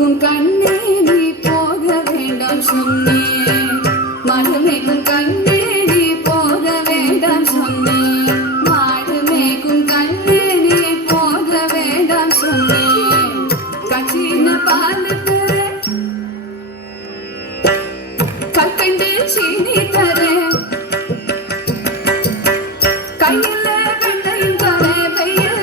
மனமேக்கும் கண்ணே நீ போக வேண்டாம் சொன்னேன். மனமேக்கும் கண்ணே நீ போக வேண்டாம் சொன்னேன். மாடுமேக்கும் கண்ணே நீ போக வேண்டாம் சொன்னேன். கச்சின பால் தர கற்கண்டு சீனி தர கையில்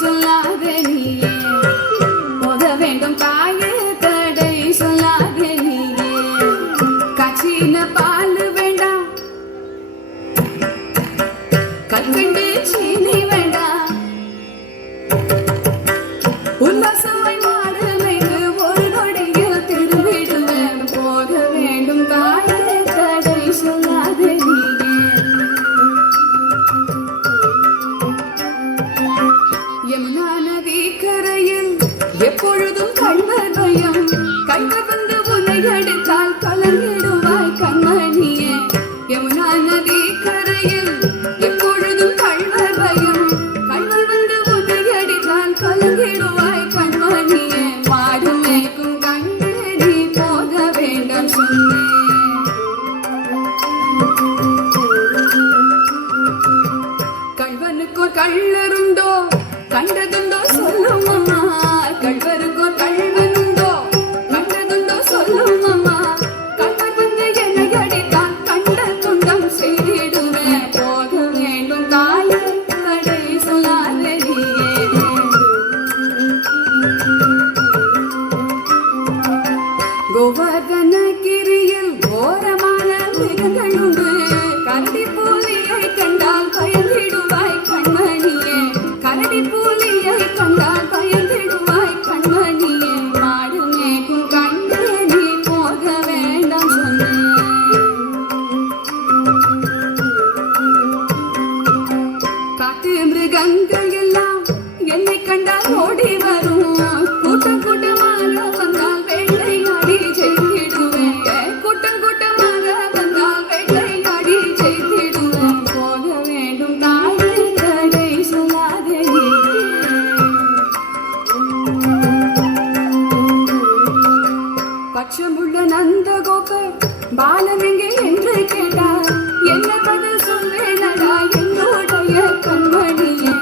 சொல்லாதே நீயே போக வேண்டும் தாயே தடை சொல்லாதே நீயே. காய்ச்சின பால் வேண்டாம் கற்கண்டு சீனி வேண்டாம். உல்லாசமாய் மாடுமைக்கு ஒரு நொடியில் திரும்பிடுவேன். போக வேண்டும் தாயே தடை சொல்லாதே நீயே. யமுனா நதி கரையில் எப்பொழுதும் கள்வர் பயம். கள்வர் வந்து உன்னை அடித்தால் கலங்கிடுவாய் கண்மணியே. யமுனா நதி கரையில் எப்பொழுதும் கள்வர் பயம். கள்வர் வந்து உன்னை அடித்தால் கலங்கிடுவாய் கண்மணியே. மாடு மேய்க்கும் கண்ணே நீ போக வேண்டாம் சொன்னேன். கள்வனுக்கோர் கள்ளருண்டோ கண்டதுண்டோ சொல்லும் அம்மா. கள்வருக்கோ கள்வனுண்டோ கண்டதுண்டோ சொல்லும் அம்மா. கள்வர் வந்து என்னை அடித்தான் கண்ட துண்டம் செய்திடுவேன். போக வேண்டும் தாயே தடை சொல்லாதே நீயே. கோவர்தனகிரியில் ஓரமான மிருகங்கள் உண்டு. கரடி புலியை கண்டால் பயந்திடுவாய் கண்மணியே. கரடி புலியை கண்டால் பயந்திடுவாய் கண்மணியே. மாடு மேய்க்கும் கண்ணே நீ போக வேண்டாம் சொன்னேன். காட்டு மிருகங்கள் எல்லாம் என்னை கண்டால் ஓடி வரும். கூட்டம் கூட்டமாக வந்தால் வேட்டையாடி செய்திடுவேன். கூட்டம் கூட்டமாக வந்தால் வேட்டையாடி செய்திடுவேன். போக வேண்டும் தாயே தடை சொல்லாதே. பட்சமுள்ள நந்தகோபர் பாலன் எங்கே என்று கேட்டார். என்ன பதில் சொல்வேனடா என்னுடைய கண்மணியே.